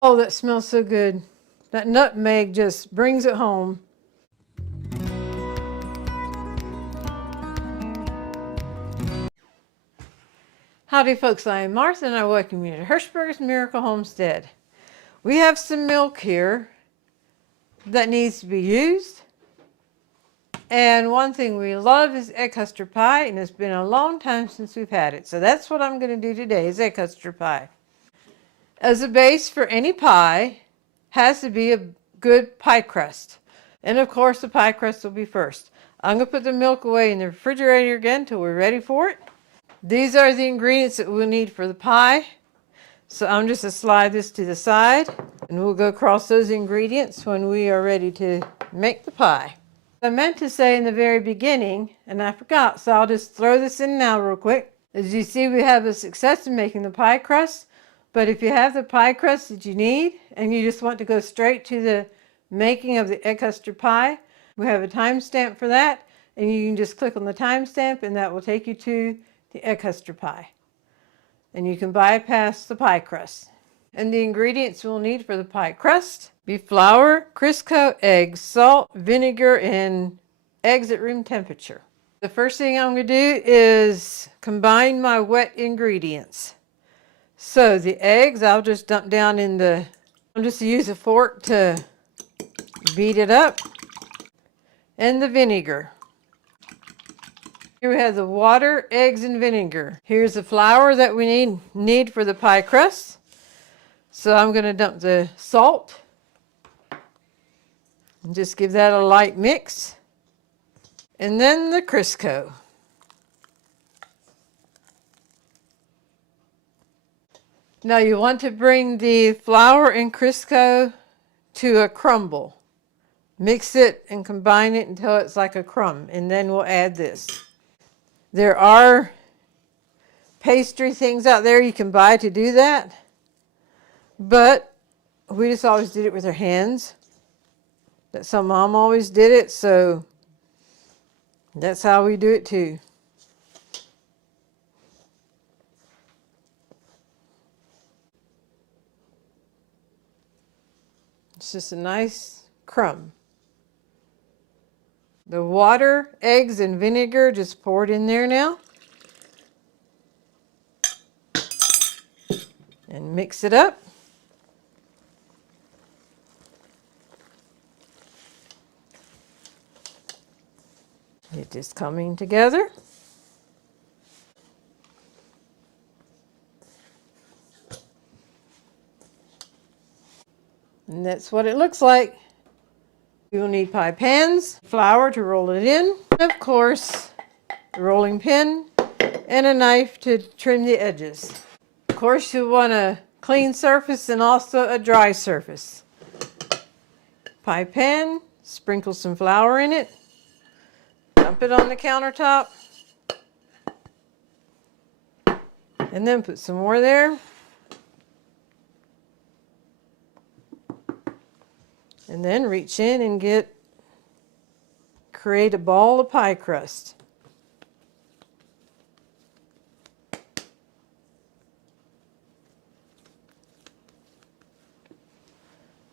Oh, that smells so good. That nutmeg just brings it home. Howdy folks, I am Martha and I welcome you to Hershberger's Miracle Homestead. We have some milk here that needs to be used. And one thing we love is egg custard pie, and it's been a long time since we've had it. So that's what I'm going to do today is egg custard pie. As a base for any pie has to be a good pie crust. And of course the pie crust will be first. I'm going to put the milk away in the refrigerator again until we're ready for it. These are the ingredients that we'll need for the pie. So I'm just going to slide this to the side and we'll go across those ingredients when we are ready to make the pie. I meant to say in the very beginning, and I forgot, so I'll just throw this in now real quick. As you see, we have a success in making the pie crust, but if you have the pie crust that you need and you just want to go straight to the making of the egg custard pie, we have a timestamp for that, and you can just click on the timestamp and that will take you to the egg custard pie. And you can bypass the pie crust. And the ingredients we'll need for the pie crust: be flour, Crisco, eggs, salt, vinegar, and eggs at room temperature. The first thing I'm going to do is combine my wet ingredients. So the eggs I'll just dump down in the, I'll just use a fork to beat it up, and the vinegar. Here we have the water, eggs, and vinegar. Here's the flour that we need for the pie crust. So I'm going to dump the salt and just give that a light mix. And then the Crisco. Now you want to bring the flour and Crisco to a crumble. Mix it and combine it until it's like a crumb, and then we'll add this. There are pastry things out there you can buy to do that, but we just always did it with our hands. That's how Mom always did it, so that's how we do it too. It's just a nice crumb. The water, eggs, and vinegar just poured in there now. And mix it up. It is coming together. And that's what it looks like. You'll need pie pans, flour to roll it in, and of course, a rolling pin and a knife to trim the edges. Of course, you'll want a clean surface and also a dry surface. Pie pan, sprinkle some flour in it, dump it on the countertop, and then put some more there. And then reach in and create a ball of pie crust.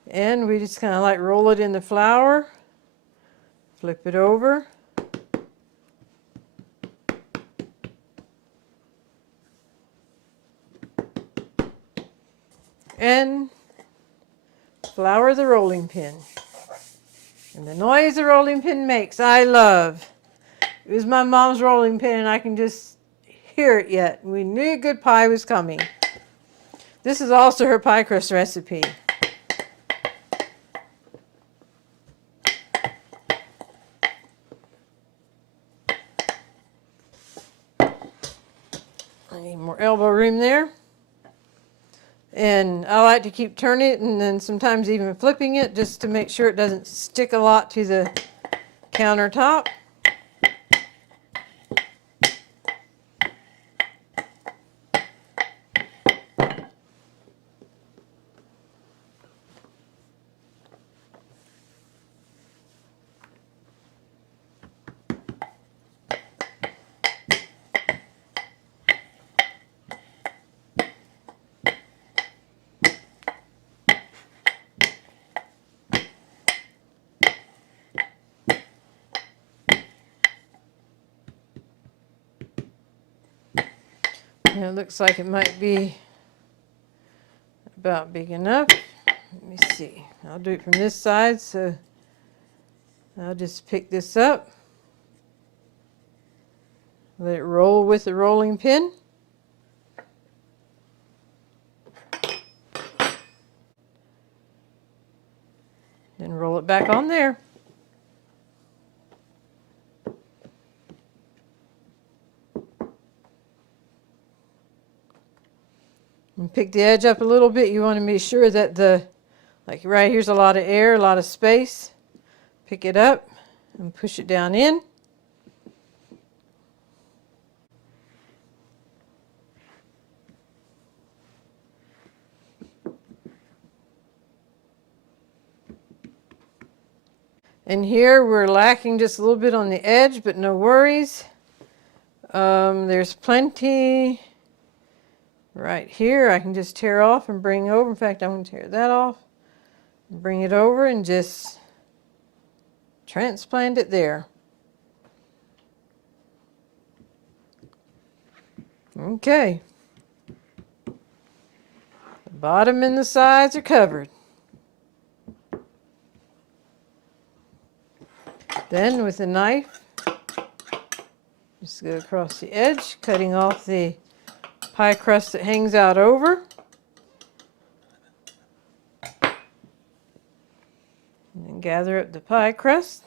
And we just kind of like roll it in the flour, flip it over. And flour the rolling pin. And the noise the rolling pin makes, I love. It was my mom's rolling pin and I can just hear it yet. We knew good pie was coming. This is also her pie crust recipe. I need more elbow room there. And I like to keep turning it and then sometimes even flipping it just to make sure it doesn't stick a lot to the countertop. It looks like it might be about big enough. Let me see. I'll do it from this side, so I'll just pick this up. Let it roll with the rolling pin. Then roll it back on there. And pick the edge up a little bit. You want to be sure that like right here's a lot of air, a lot of space. Pick it up and push it down in. And here we're lacking just a little bit on the edge, but no worries. There's plenty right here. I can just tear off and bring over. In fact, I'm going to tear that off. Bring it over and just transplant it there. Okay. The bottom and the sides are covered. Then with a knife, just go across the edge, cutting off the pie crust that hangs out over. And then gather up the pie crust.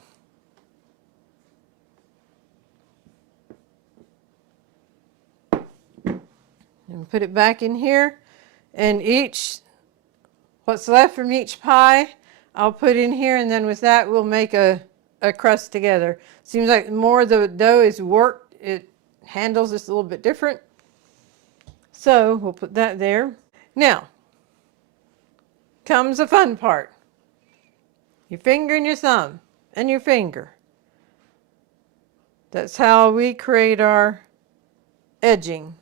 And put it back in here. And what's left from each pie, I'll put in here, and then with that we'll make a crust together. Seems like the more the dough is worked, it handles this a little bit different. So we'll put that there. Now comes the fun part. Your finger and your thumb and your finger. That's how we create our edging.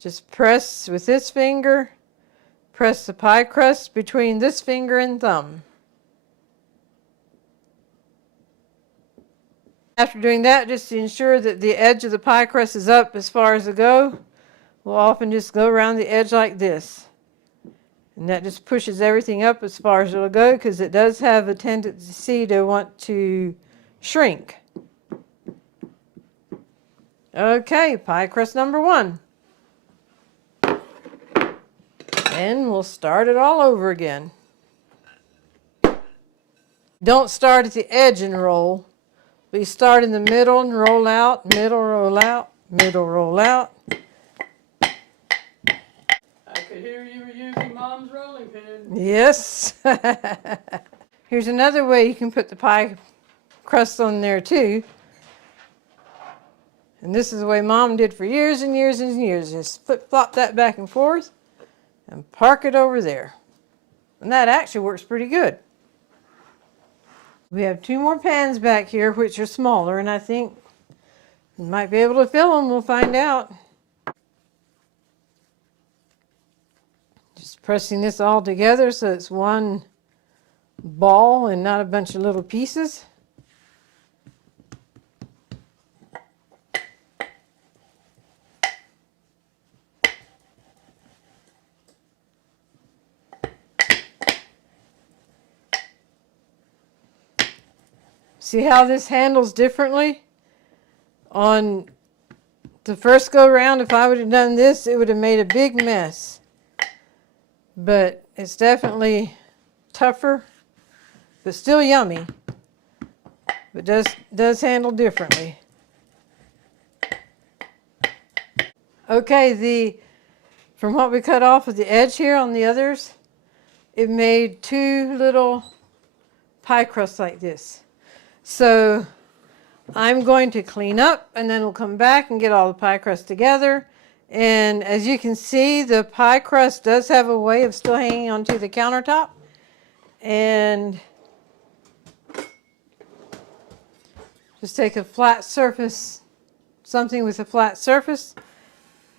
Just press with this finger, press the pie crust between this finger and thumb. After doing that, just to ensure that the edge of the pie crust is up as far as it goes, we'll often just go around the edge like this. And that just pushes everything up as far as it'll go, because it does have a tendency to want to shrink. Okay, pie crust number 1. And we'll start it all over again. Don't start at the edge and roll. We start in the middle and roll out, middle, roll out, middle, roll out. I could hear you were using Mom's rolling pin. Yes. Here's another way you can put the pie crust on there too. And this is the way Mom did for years and years and years. Just flip-flop that back and forth and park it over there. And that actually works pretty good. We have 2 more pans back here, which are smaller, and I think we might be able to fill them. We'll find out. Just pressing this all together so it's one ball and not a bunch of little pieces. See how this handles differently? On the first go round, if I would have done this, it would have made a big mess. But it's definitely tougher, but still yummy. But does handle differently. Okay, from what we cut off of the edge here on the others, it made 2 little pie crusts like this. So I'm going to clean up, and then we'll come back and get all the pie crust together. And as you can see, the pie crust does have a way of still hanging onto the countertop. And just take a flat surface, something with a flat surface,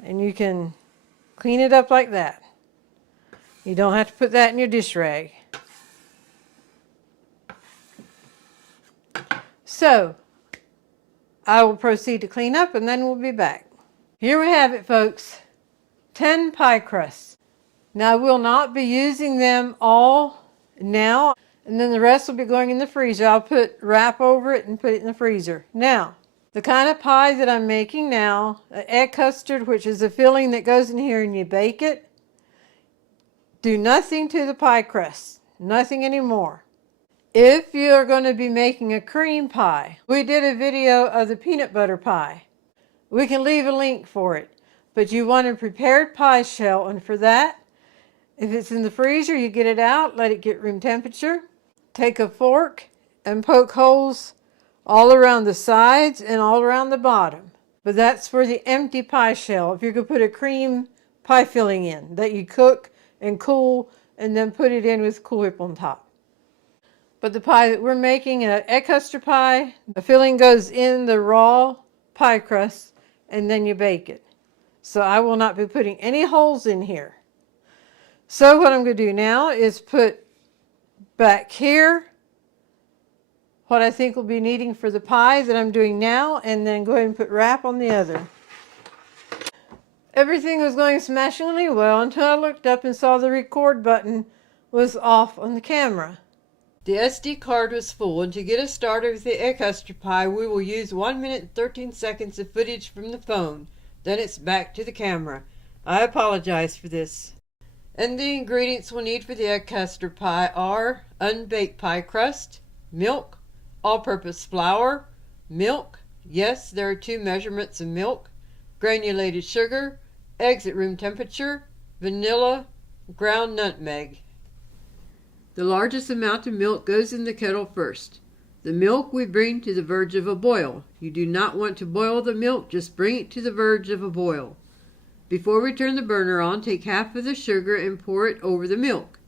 and you can clean it up like that. You don't have to put that in your dish rag. So I will proceed to clean up, and then we'll be back. Here we have it, folks. 10 pie crusts. Now I will not be using them all now, and then the rest will be going in the freezer. I'll put wrap over it and put it in the freezer. Now, the kind of pie that I'm making now, egg custard, which is a filling that goes in here and you bake it. Do nothing to the pie crust, nothing anymore. If you're going to be making a cream pie, we did a video of the peanut butter pie. We can leave a link for it, but you want a prepared pie shell, and for that, if it's in the freezer, you get it out, let it get room temperature. Take a fork and poke holes all around the sides and all around the bottom. But that's for the empty pie shell. If you're going to put a cream pie filling in that you cook and cool and then put it in with Cool Whip on top. But the pie that we're making, an egg custard pie, the filling goes in the raw pie crust and then you bake it. So I will not be putting any holes in here. So what I'm going to do now is put back here what I think we'll be needing for the pie that I'm doing now, and then go ahead and put wrap on the other. Everything was going smashingly well until I looked up and saw the record button was off on the camera. The SD card was full, and to get us started with the egg custard pie, we will use 1 minute and 13 seconds of footage from the phone. Then it's back to the camera. I apologize for this. And the ingredients we'll need for the egg custard pie are unbaked pie crust, milk, all-purpose flour, milk, yes, there are 2 measurements of milk, granulated sugar, eggs at room temperature, vanilla, ground nutmeg. The largest amount of milk goes in the kettle first. The milk we bring to the verge of a boil. You do not want to boil the milk, just bring it to the verge of a boil. Before we turn the burner on, take half of the sugar and pour it over the milk.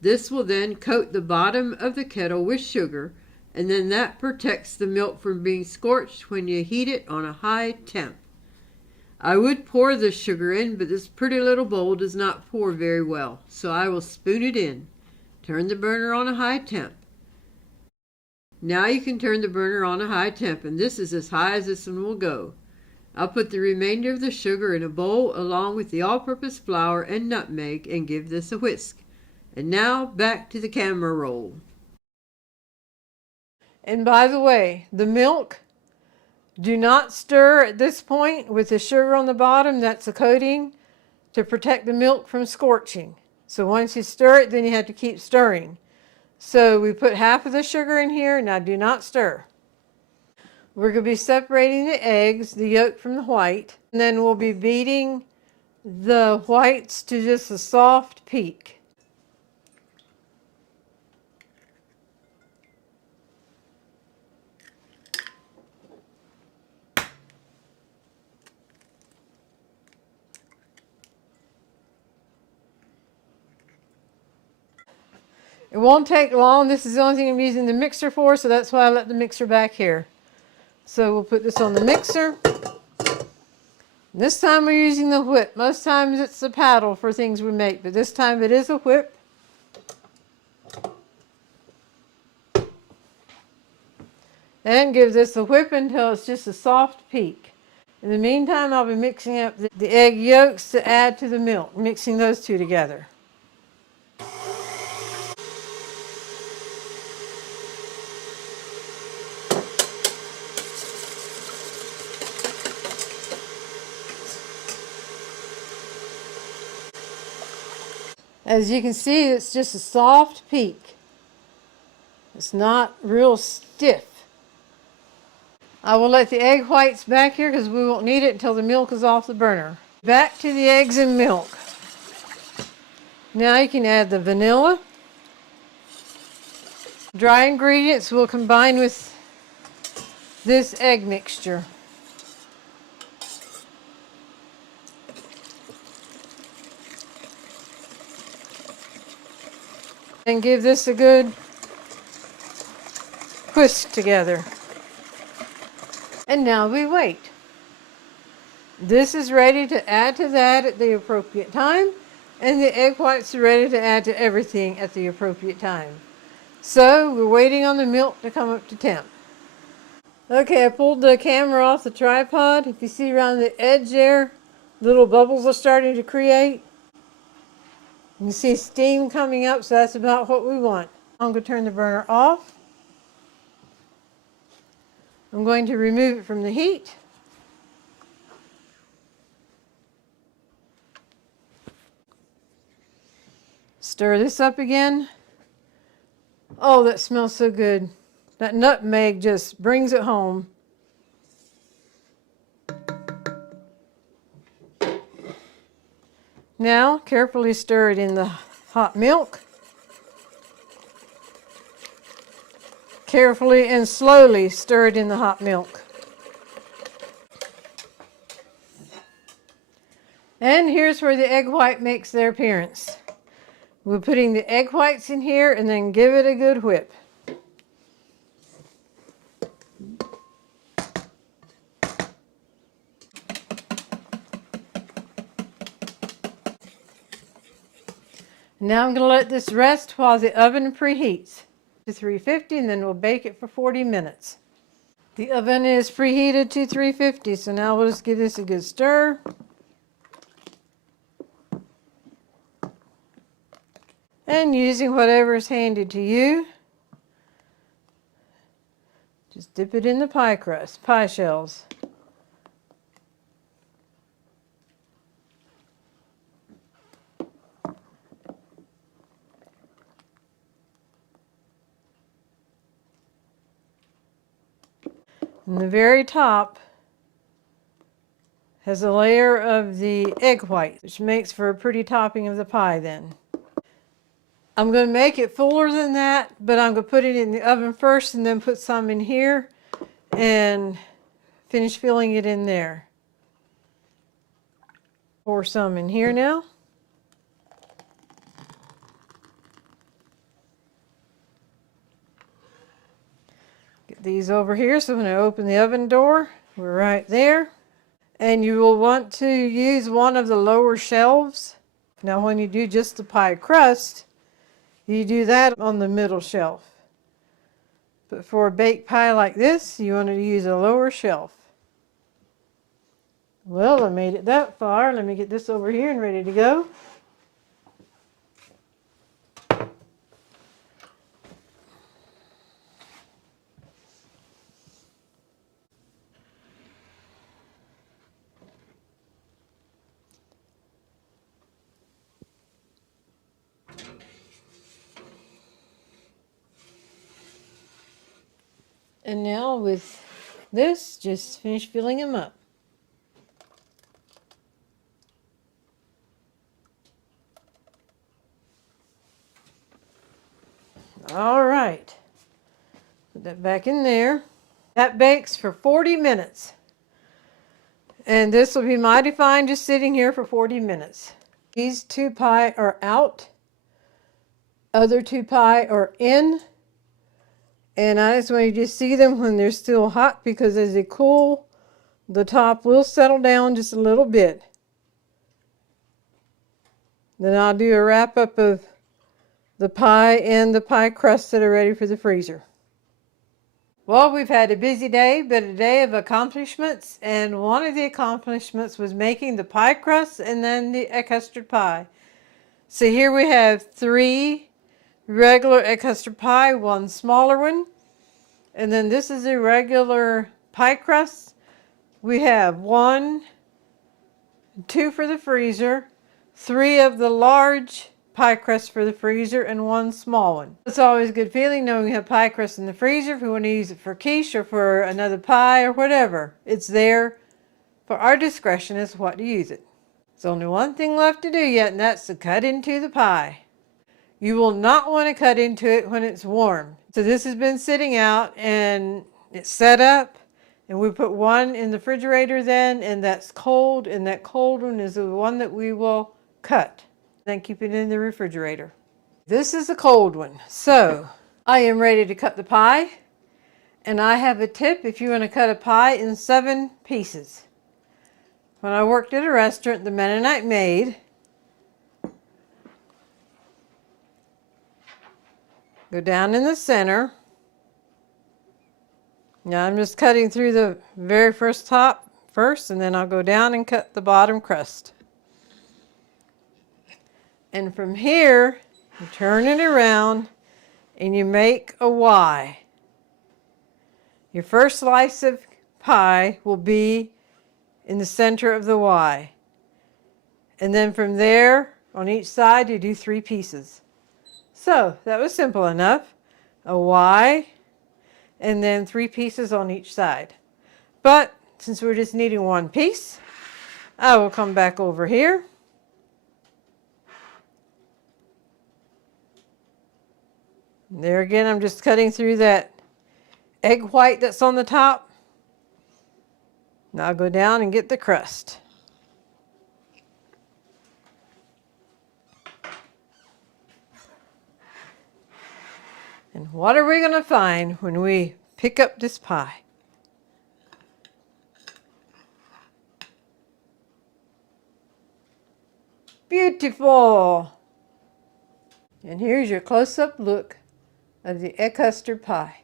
This will then coat the bottom of the kettle with sugar, and then that protects the milk from being scorched when you heat it on a high temp. I would pour the sugar in, but this pretty little bowl does not pour very well, so I will spoon it in. Turn the burner on a high temp. Now you can turn the burner on a high temp, and this is as high as this one will go. I'll put the remainder of the sugar in a bowl along with the all-purpose flour and nutmeg and give this a whisk. And now back to the camera roll. And by the way, the milk, do not stir at this point with the sugar on the bottom. That's a coating to protect the milk from scorching. So once you stir it, then you have to keep stirring. So we put half of the sugar in here. Now do not stir. We're going to be separating the eggs, the yolk from the white, and then we'll be beating the whites to just a soft peak. It won't take long. This is the only thing I'm using the mixer for, so that's why I let the mixer back here. So we'll put this on the mixer. This time we're using the whip. Most times it's the paddle for things we make, but this time it is a whip. And give this a whip until it's just a soft peak. In the meantime, I'll be mixing up the egg yolks to add to the milk, mixing those two together. As you can see, it's just a soft peak. It's not real stiff. I will let the egg whites back here because we won't need it until the milk is off the burner. Back to the eggs and milk. Now you can add the vanilla. Dry ingredients will combine with this egg mixture. And give this a good whisk together. And now we wait. This is ready to add to that at the appropriate time, and the egg whites are ready to add to everything at the appropriate time. So we're waiting on the milk to come up to temp. Okay, I pulled the camera off the tripod. If you see around the edge there, Little bubbles are starting to create. You can see steam coming up, so that's about what we want. I'm going to turn the burner off. I'm going to remove it from the heat. Stir this up again. Oh, that smells so good. That nutmeg just brings it home. Now, carefully stir it in the hot milk. Carefully and slowly stir it in the hot milk. And here's where the egg white makes their appearance. We're putting the egg whites in here and then give it a good whip. Now I'm going to let this rest while the oven preheats to 350, and then we'll bake it for 40 minutes. The oven is preheated to 350, so now we'll just give this a good stir. And using whatever is handed to you, just dip it in the pie crust, pie shells. And the very top has a layer of the egg white, which makes for a pretty topping of the pie then. I'm going to make it fuller than that, but I'm going to put it in the oven first and then put some in here and finish filling it in there. Pour some in here now. Get these over here so when I open the oven door, we're right there. And you will want to use one of the lower shelves. Now when you do just the pie crust, you do that on the middle shelf. But for a baked pie like this, you want to use a lower shelf. Well, I made it that far. Let me get this over here and ready to go. And now with this, just finish filling them up. All right. Put that back in there. That bakes for 40 minutes. And this will be mighty fine just sitting here for 40 minutes. These two pie are out. Other two pie are in. And I just want you to see them when they're still hot, because as they cool, the top will settle down just a little bit. Then I'll do a wrap up of the pie and the pie crusts that are ready for the freezer. Well, we've had a busy day, but a day of accomplishments, and one of the accomplishments was making the pie crusts and then the egg custard pie. So here we have 3 regular egg custard pie, 1 smaller one, and then this is a regular pie crust. We have 1, 2 for the freezer, 3 of the large pie crust for the freezer, and 1 small one. It's always a good feeling knowing we have pie crust in the freezer if we want to use it for quiche or for another pie or whatever. It's there for our discretion as to what to use it. There's only one thing left to do yet, and that's to cut into the pie. You will not want to cut into it when it's warm. So this has been sitting out and it's set up, and we put one in the refrigerator then, and that's cold, and that cold one is the one that we will cut. Then keep it in the refrigerator. This is a cold one. So I am ready to cut the pie, and I have a tip if you want to cut a pie in 7 pieces. When I worked at a restaurant, the Mennonite maid go down in the center. Now I'm just cutting through the very first top first, and then I'll go down and cut the bottom crust. And from here, you turn it around and you make a Y. Your first slice of pie will be in the center of the Y. And then from there, on each side, you do 3 pieces. So that was simple enough. A Y, and then 3 pieces on each side. But since we're just needing 1 piece, I will come back over here. There again, I'm just cutting through that egg white that's on the top. Now I'll go down and get the crust. And what are we going to find when we pick up this pie? Beautiful! And here's your close-up look of the egg custard pie.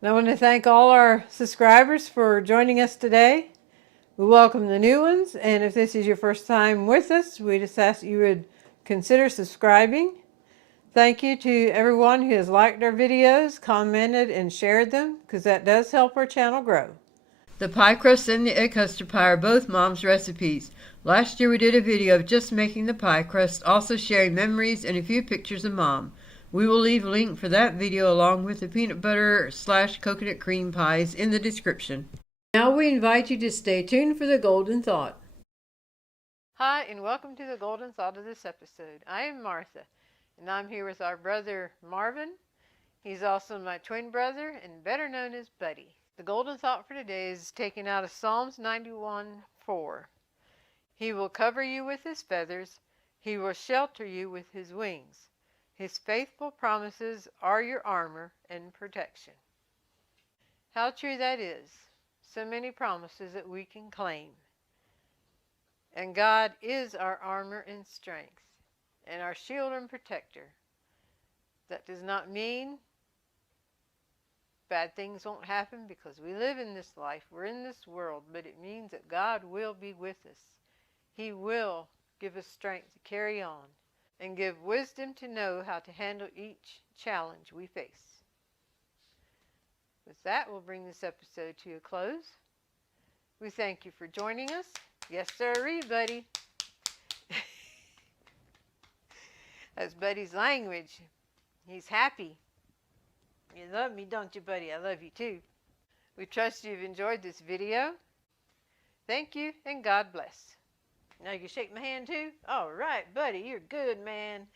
And I want to thank all our subscribers for joining us today. We welcome the new ones, and if this is your first time with us, we just ask you would consider subscribing. Thank you to everyone who has liked our videos, commented, and shared them, because that does help our channel grow. The pie crust and the egg custard pie are both Mom's recipes. Last year we did a video of just making the pie crust, also sharing memories and a few pictures of Mom. We will leave a link for that video along with the peanut butter / coconut cream pies in the description. Now we invite you to stay tuned for the golden thought. Hi, and welcome to the golden thought of this episode. I am Martha, and I'm here with our brother Marvin. He's also my twin brother and better known as Buddy. The golden thought for today is taken out of Psalms 91:4. He will cover you with his feathers. He will shelter you with his wings. His faithful promises are your armor and protection. How true that is. So many promises that we can claim. And God is our armor and strength and our shield and protector. That does not mean bad things won't happen, because we live in this life, we're in this world, but it means that God will be with us. He will give us strength to carry on and give wisdom to know how to handle each challenge we face. With that, we'll bring this episode to a close. We thank you for joining us. Yes, sirree, Buddy. That's Buddy's language. He's happy. You love me, don't you, Buddy? I love you too. We trust you've enjoyed this video. Thank you, and God bless. Now you can shake my hand too? All right, Buddy, you're good, man.